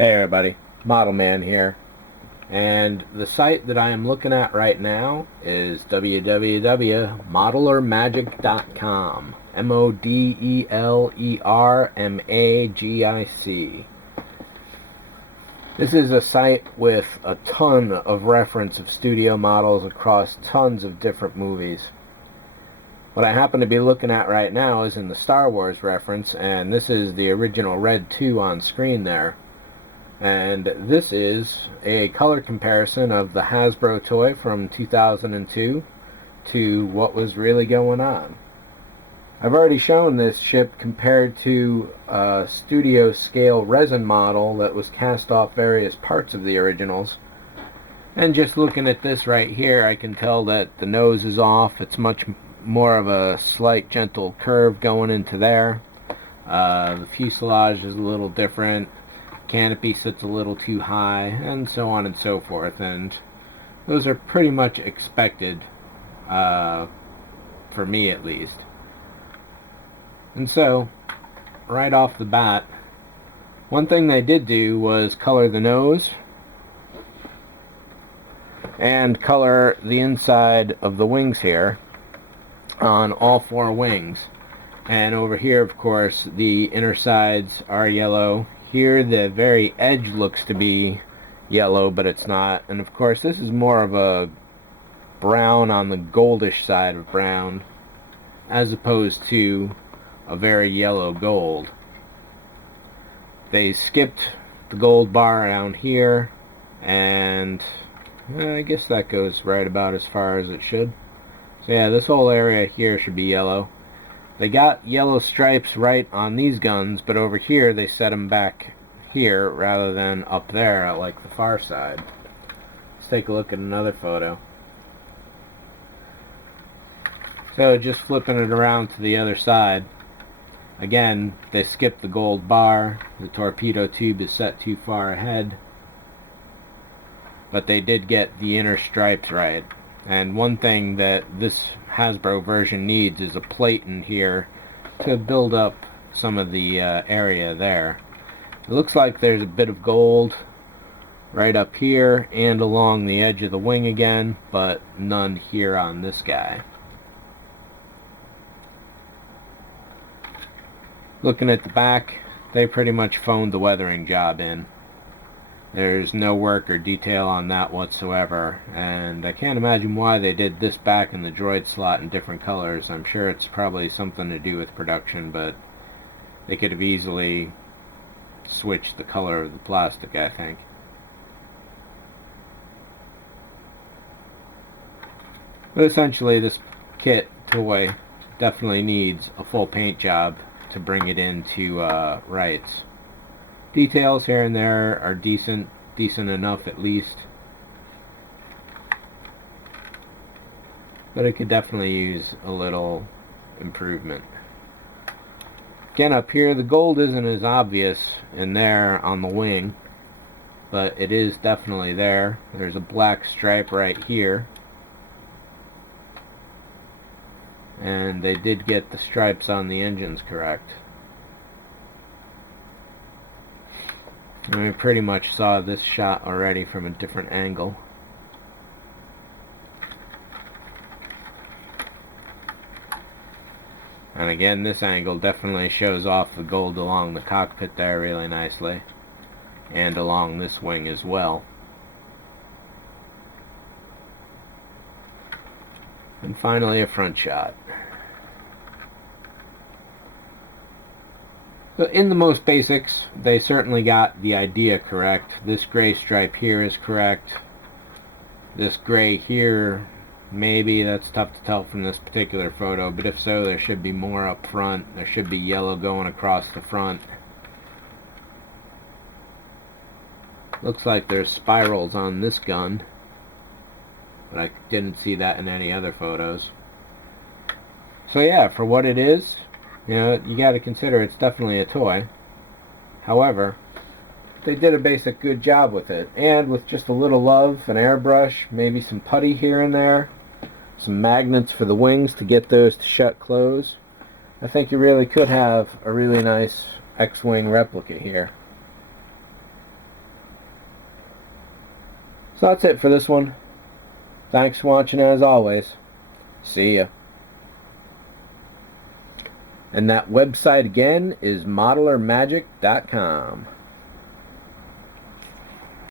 Hey everybody, Model Man here, and the site that I am looking at right now is www.modelermagic.com. Modelermagic. This is a site with a ton of reference of studio models across tons of different movies. What I happen to be looking at right now is in the Star Wars reference, and this is the original Red 2 on screen there. And this is a color comparison of the Hasbro toy from 2002 to what was really going on. I've already shown this ship compared to a studio scale resin model that was cast off various parts of the originals. And just looking at this right here, I can tell that the nose is off. It's much more of a slight gentle curve going into there. The fuselage is a little different. Canopy sits a little too high, and so on and so forth, and those are pretty much expected, for me at least. And so, right off the bat, one thing they did do was color the nose and color the inside of the wings here on all four wings. And over here, of course, the inner sides are yellow. Here the very edge looks to be yellow, but it's not. And of course this is more of a brown on the goldish side of brown, as opposed to a very yellow gold. They skipped the gold bar around here, and I guess that goes right about as far as it should. So yeah, this whole area here should be yellow. They got yellow stripes right on these guns, but over here they set them back here rather than up there at like the far side. Let's take a look at another photo. So just flipping it around to the other side. Again, they skipped the gold bar. The torpedo tube is set too far ahead. But they did get the inner stripes right. And one thing that this Hasbro version needs is a plate in here to build up some of the area there. It looks like there's a bit of gold right up here and along the edge of the wing again, but none here on this guy. Looking at the back, they pretty much phoned the weathering job in. There's no work or detail on that whatsoever, and I can't imagine why they did this back in the droid slot in different colors. I'm sure it's probably something to do with production, but they could have easily switched the color of the plastic, I think. But essentially this kit toy definitely needs a full paint job to bring it into rights. Details here and there are decent enough at least, but it could definitely use a little improvement. Again, up here the gold isn't as obvious in there on the wing, but it is definitely there. There's a black stripe right here, and they did get the stripes on the engines correct. And we pretty much saw this shot already from a different angle. And again, this angle definitely shows off the gold along the cockpit there really nicely, and along this wing as well. And finally a front shot. So in the most basics, they certainly got the idea correct. This gray stripe here is correct. This gray here, maybe, that's tough to tell from this particular photo, but if so, there should be more up front. There should be yellow going across the front. Looks like there's spirals on this gun, but I didn't see that in any other photos. So yeah, for what it is, you know, you got to consider it's definitely a toy. However, they did a basic good job with it, and with just a little love, an airbrush, maybe some putty here and there, some magnets for the wings to get those to shut close, I think you really could have a really nice X-Wing replica here. So that's it for this one. Thanks for watching as always. See ya. And that website again is modelermagic.com.